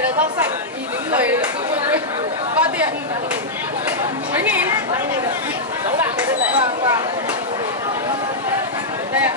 này là rau sạch, nhìn những người bao tiền mấy nghìn. Đấu bạc đây này. Vâng vâng. Đây ạ.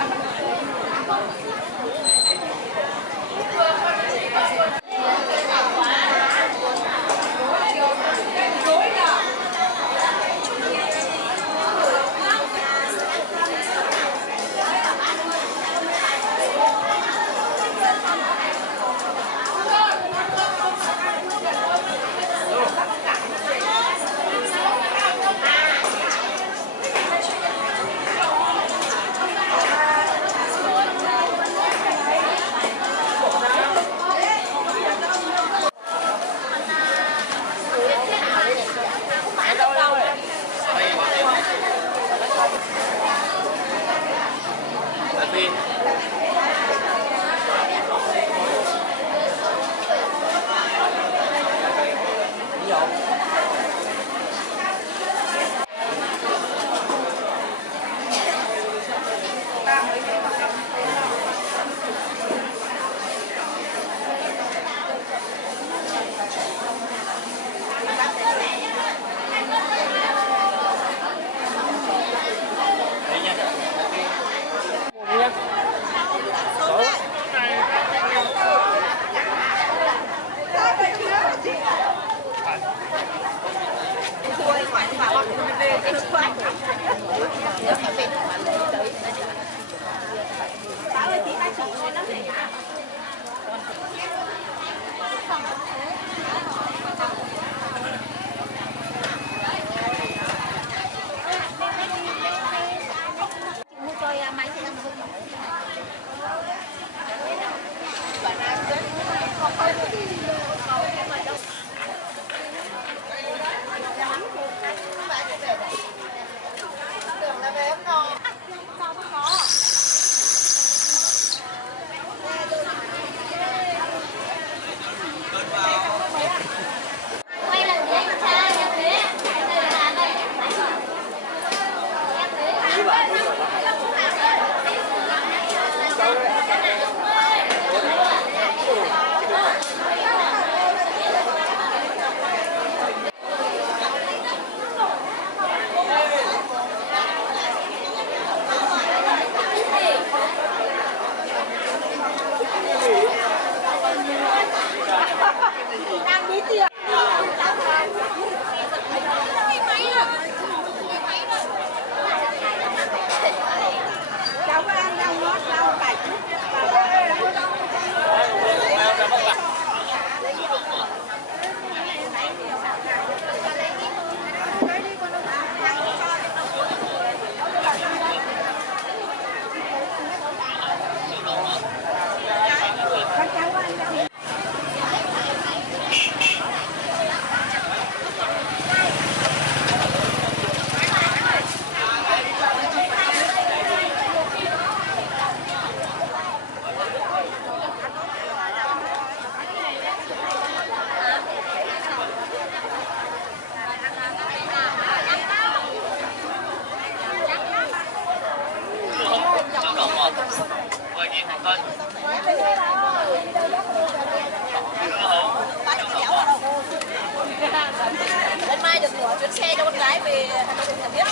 Đến mai được mở chuyến xe cho con gái về Hà Nội Cần Thiết.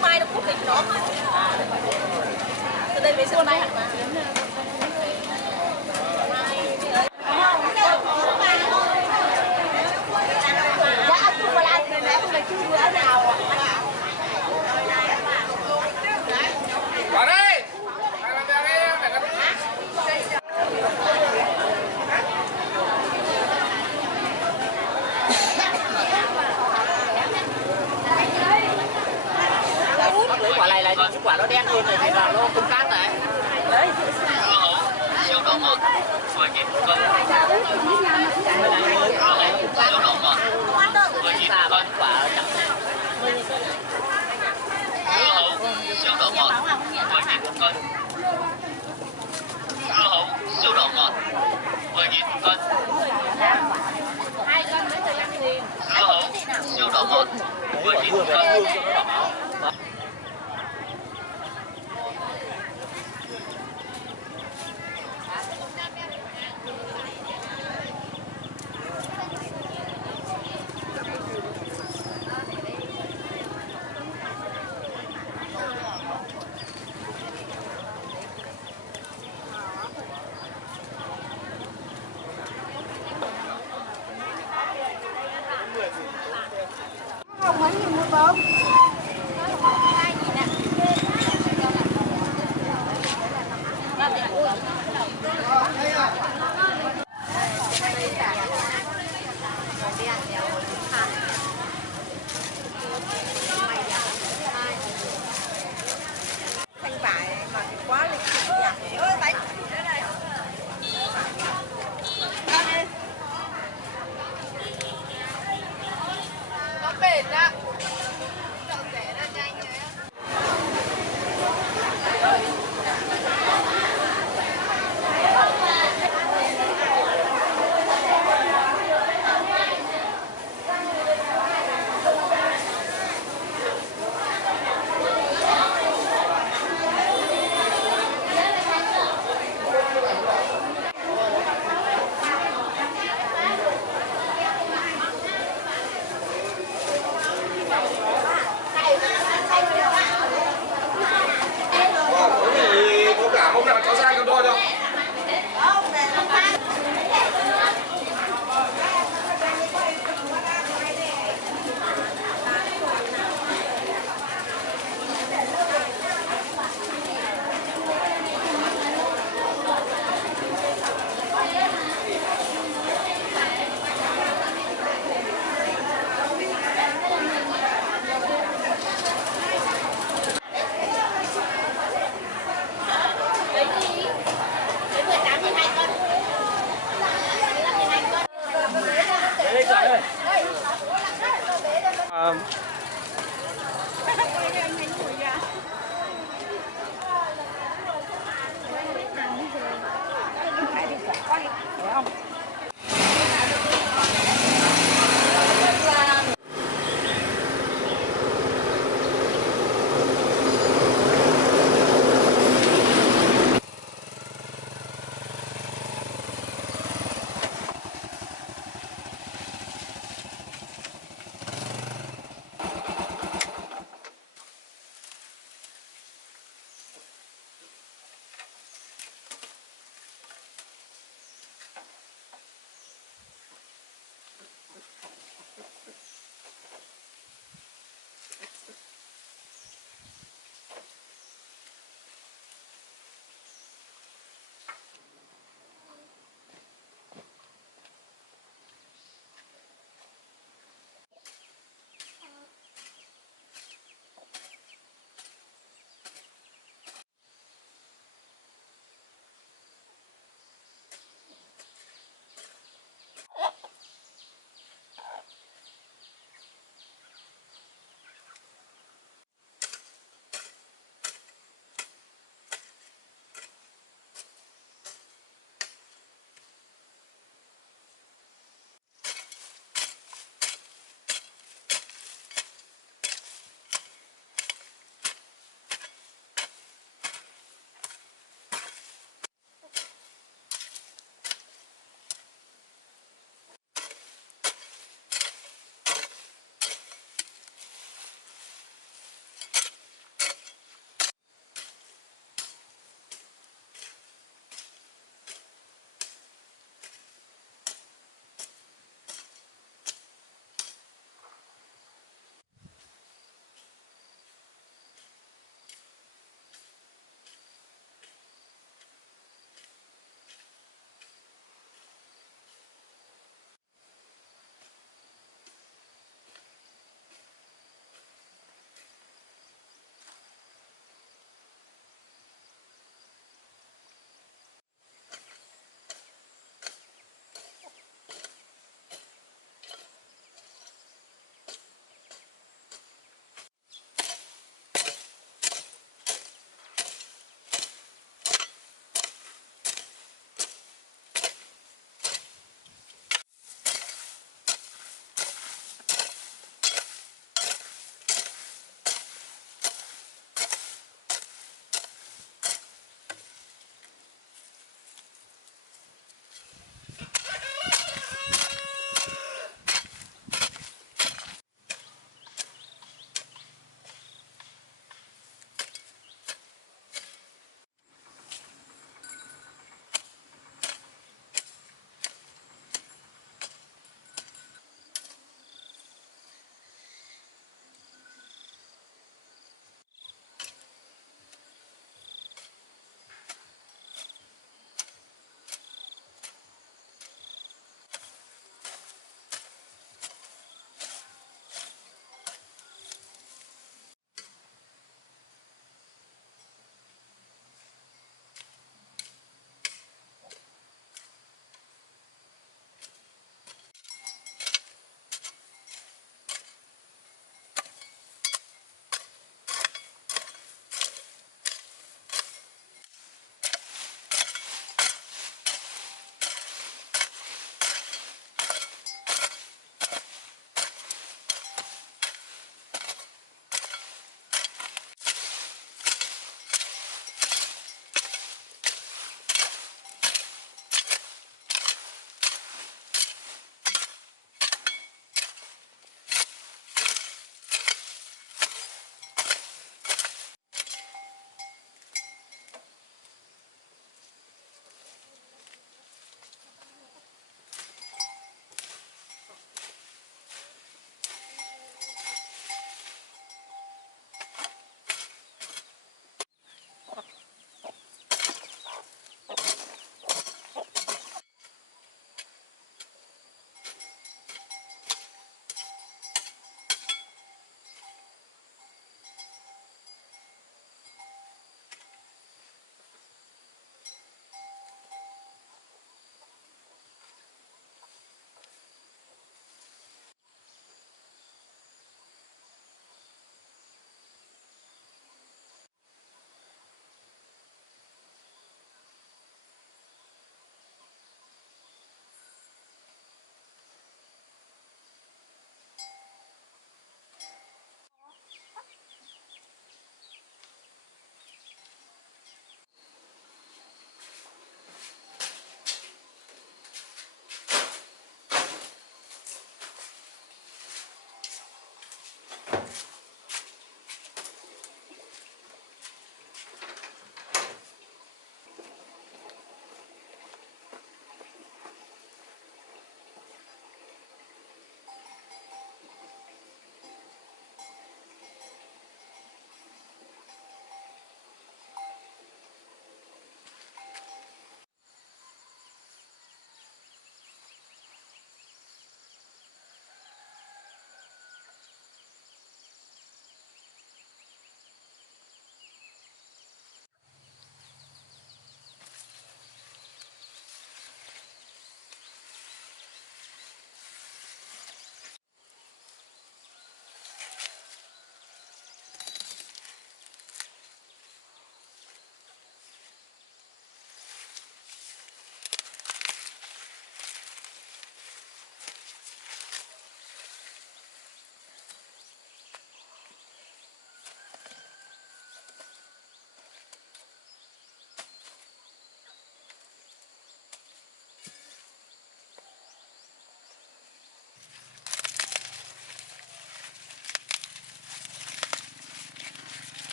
Mai nó quốc tịch nó từ đây về sân bay hẳn mà. Đã chụp vào lại thì nãy không phải chưa bữa nào. Vào đây. Quả này là những quả nó đen hơn này thì là nó không cát này. Đấy. Siêu độ 1, vừa nhịp cân. Siêu độ 1, vừa nhịp cân. Quả chẳng. Hứa hữu, siêu độ 1, vừa nhịp cân. Hứa hữu, siêu độ 1, vừa nhịp cân. Hứa hữu, siêu độ 1, vừa nhịp cân. không? Thanh vải mà quá lịch sự nhỉ. Ơi bánh. Nó bền á.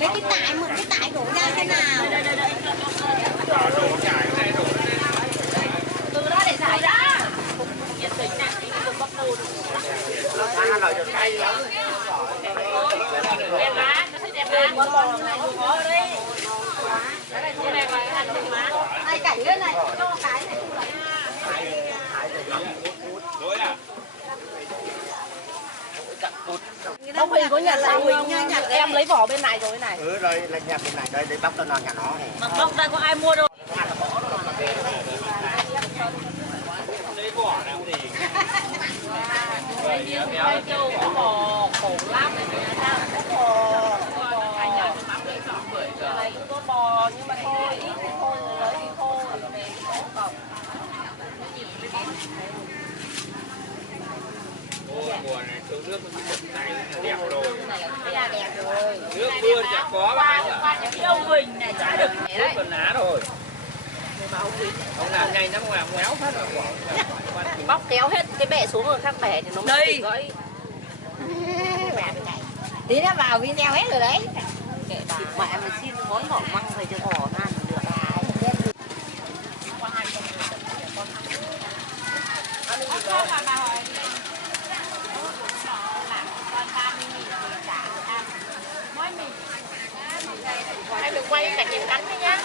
lấy cái tải, mượn cái tải đổ ra thế nào? Đổ chảy này đổ Từ đó để giải ra. Ăn rồi được cay lắm. Đẹp má, nó thấy đẹp má. Con bò này có đây. Cái này là ăn được má. Hai cảnh lên này, cho cái này. đối à. Ông Huỳnh có nhặt xong không? Em lấy vỏ bên này rồi này. Ừ rồi là nhà bên này đây để bóc cho nó nhà nó này. Mà bóc ra có ai mua đâu. Lấy vỏ nào thì. Đây châu có bò khổ lắm. Có bò. Có bò nhưng mà thôi, ít thì thôi, lấy thì thôi. Về có cọc. Ôi mùa này thiếu nước này đẹp rồi. Đẹp rồi. Nước mưa thì chả có bạn ạ. Ông Huỳnh này chả được nhẹ đấy. Còn lá rồi. Ông làm nhanh lắm, ông làm méo phát rồi. Bóc kéo hết cái bệ xuống rồi khác bẻ thì nó mới gãy. Tí nó vào video hết rồi đấy. Mẹ mà xin món bỏ măng về cho ổ ăn được. Anh đừng quay cả nhìn cắn đấy nhá.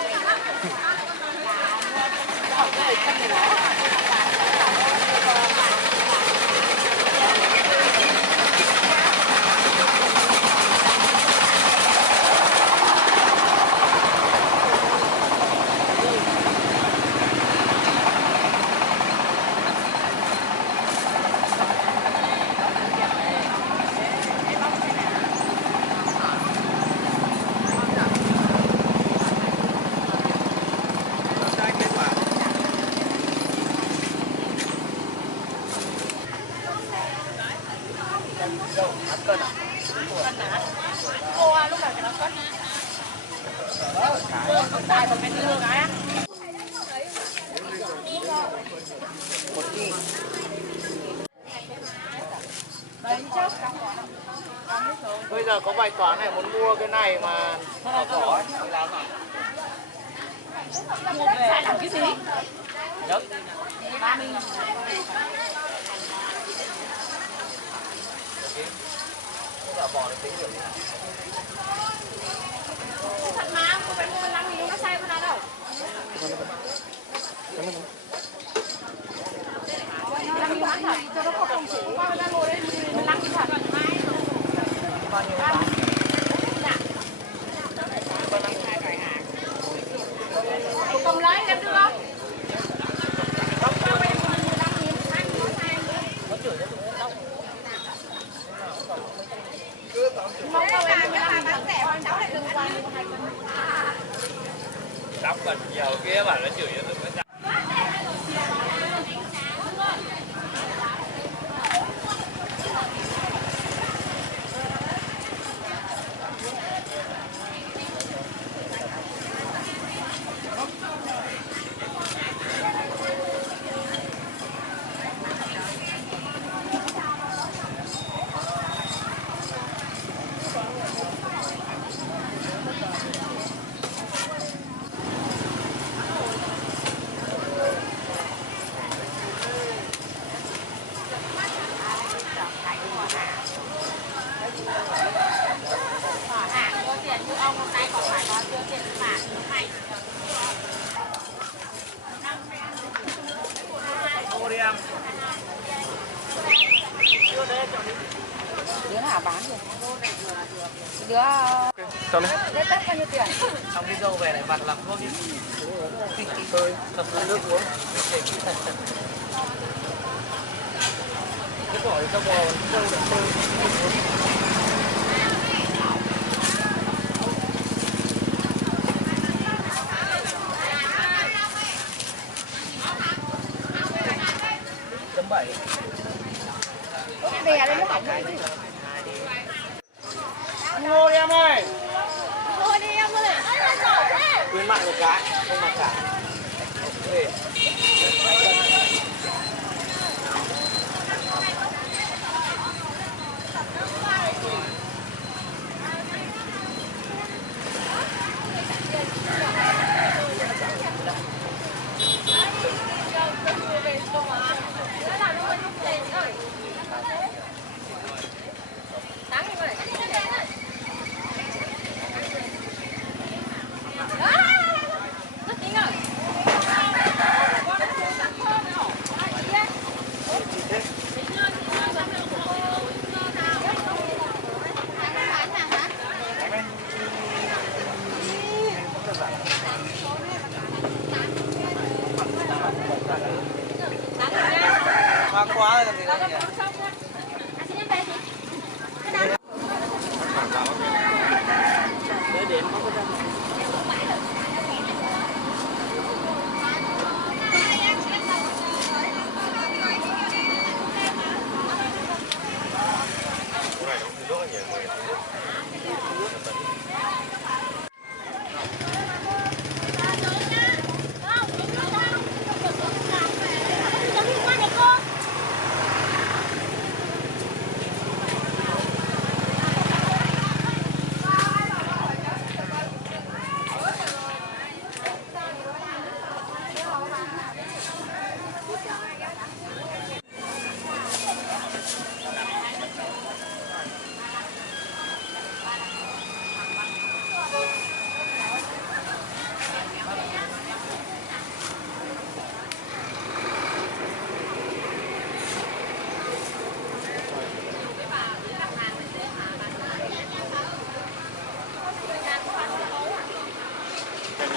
Cô lúc nào thì nó cất. Không tài còn bên đưa cái á. Bây giờ có bài toán này muốn mua cái này mà có cỏ ấy, thì làm nào? Mua về làm cái gì? Nhấc. 30. Bây giờ bỏ được tính được. Thật mà, không phải mua 15.000 nó sai con nào đâu. 15.000 bán thật, cho nó không chỉ qua ra ngồi đây 15.000 thật. Bao nhiêu bán? Không lấy em đưa không? Đắp gần nhiều kia bảo nó chửi cho tôi mới. Đứa nào bán được? Đứa Cho này. lấy tất bao nhiêu tiền? Xong đi dâu về lại vặt làm thuốc đi. Thôi, tập nước uống. Cái vỏ cho bò dâu được thôi. Chấm 7. Cái bè lên nó hỏng rồi. Ngô đi em ơi. Thôi đi em ơi. Khuyến mại một cái, không mặc cả.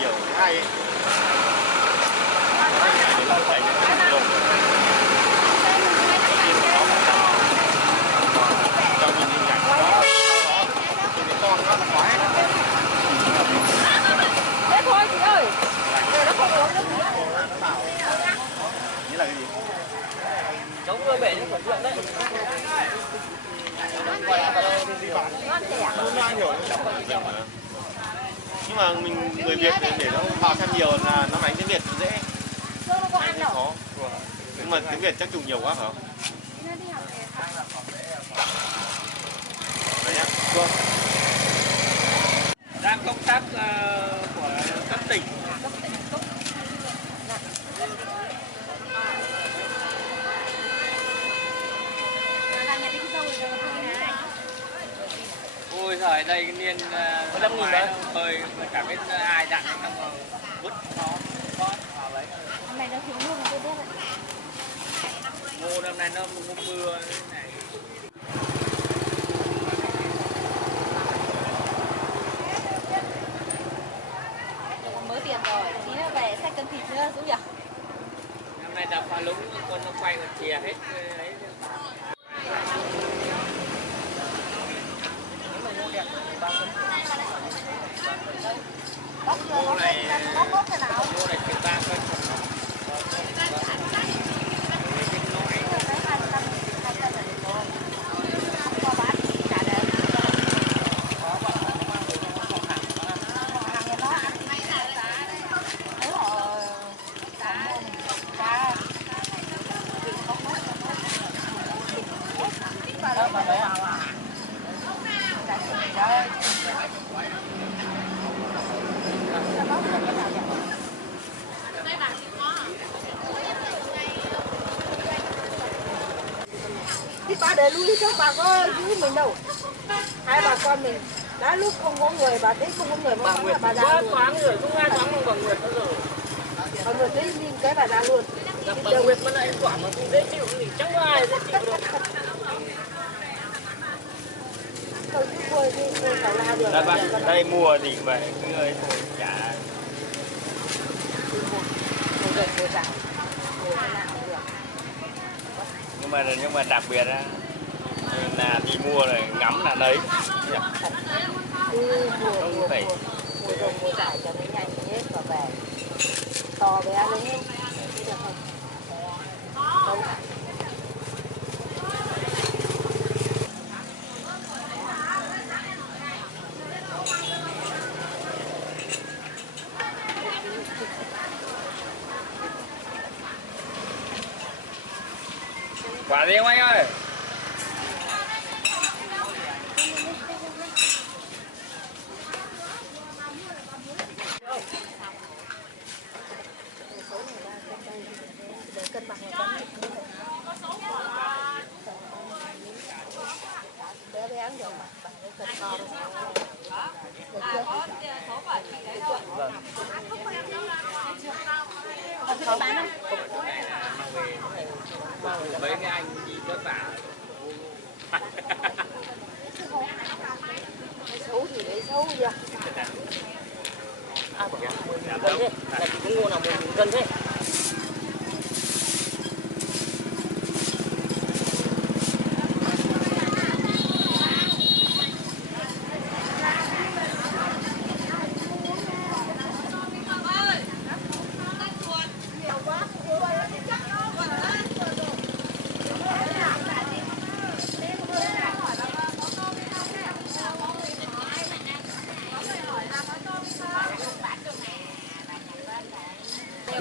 nhiều hay ấy. Cho nhìn hình ảnh đó thì con nó khoái. Thế thôi chị ơi. Rồi nó không uống nước nữa. Nghĩa là cái gì? Cháu vừa bể những phần chuyện đấy. Nhưng mà mình người Việt để nó vào thêm nhiều là nó đánh tiếng Việt dễ. Nó có ăn đâu. Khó. Nhưng mà tiếng Việt chắc dùng nhiều quá hả? Đấy nhá. Vâng. Đang công tác của các tỉnh. Ôi giời, đây cái niên năm ngoái nó hơi mà chả biết ai dặn nó mà vứt nó vào đấy. Hôm nay nó thiếu nước tôi biết đấy. Ngô năm nay nó mưa thế này. Mới tiền rồi, tí nữa về xách cân thịt nữa Dũng nhỉ? Năm nay đập phá lúng con nó quay còn chìa hết đấy. Ngô này Ngô này chừng 3 cân. Thì bà để lui cho bà có giữ mình đâu. Hai bà con mình đã lúc không có người bà thấy không có người mà bà ra luôn. Thoáng người không ai thoáng bằng bà Nguyệt bao giờ. Bà Nguyệt thấy nhìn cái bà ra luôn. Gặp bà Nguyệt mà lại quả mà không dễ chịu thì chẳng có ai dễ chịu đâu. Thôi chứ quên đi, quên phải la được. đây mùa thì vậy cứ ấy thôi chả. Nhưng mà đặc biệt á là đi mua rồi ngắm là đấy. Không phải Mùa giải cho nó nhanh hết và về. To bé lên hết. Được không? Đâu. Quả gì không anh ơi? Để cân bằng là bé bé ăn được mà bằng cái cân to được chưa? Không bán không? Mấy cái anh đi vất vả. Xấu thì lấy xấu đi. À, cân thế, là chỉ có ngô nào 10.000 cân thế.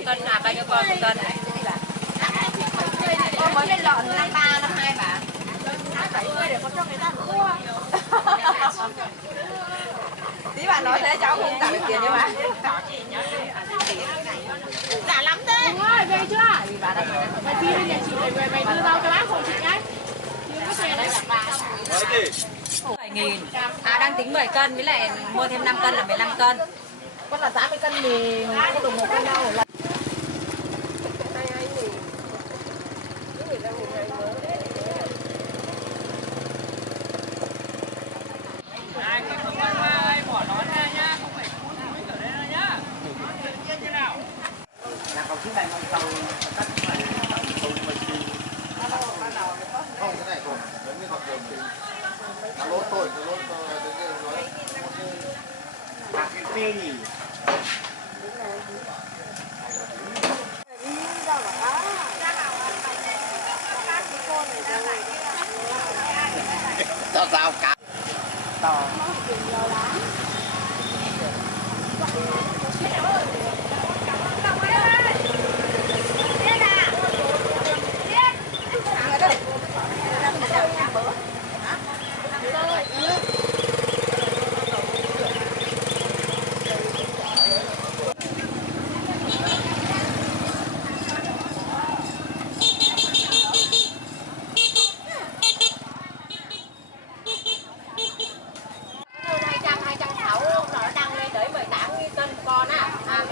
cân là bao nhiêu con một cân? Con mới lên lợn 53, 52 bà. 70 để con cho người ta mua. Tí bà nói thế cháu không trả được tiền cho bà. Trả lắm thế. Đúng rồi, về chưa? Mày phi bên nhà chị mày đưa rau cho bác hộ chị nhá. Chưa có tiền đấy. 7.000. À đang tính 10 cân với lại mua thêm 5 cân là 15 cân. Con là 80 cân thì không được 1 cân đâu. Ai khi không ăn hoa ai bỏ nón ra nhá, không phải cuốn mũi ở đây đâu nhá. Như nào? Là còn chiếc này mong tàu cắt phải tàu mình đi. Không cái này còn giống như còn đường thì nó lỗ tôi giống như nói cái phê nhỉ. Sao cả to. Nó đăng lên tới 18 cân con á, 18